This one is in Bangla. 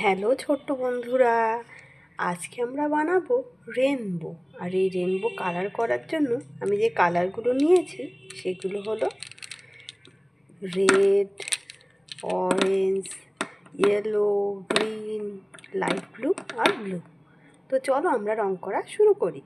হ্যালো ছোট্ট বন্ধুরা, আজকে আমরা বানাবো রেনবো। আর এই রেনবো কালার করার জন্য আমি যে কালারগুলো নিয়েছি সেগুলো হলো red, orange, yellow, green, light blue আর ব্লু। তো চলো আমরা রং করা শুরু করি।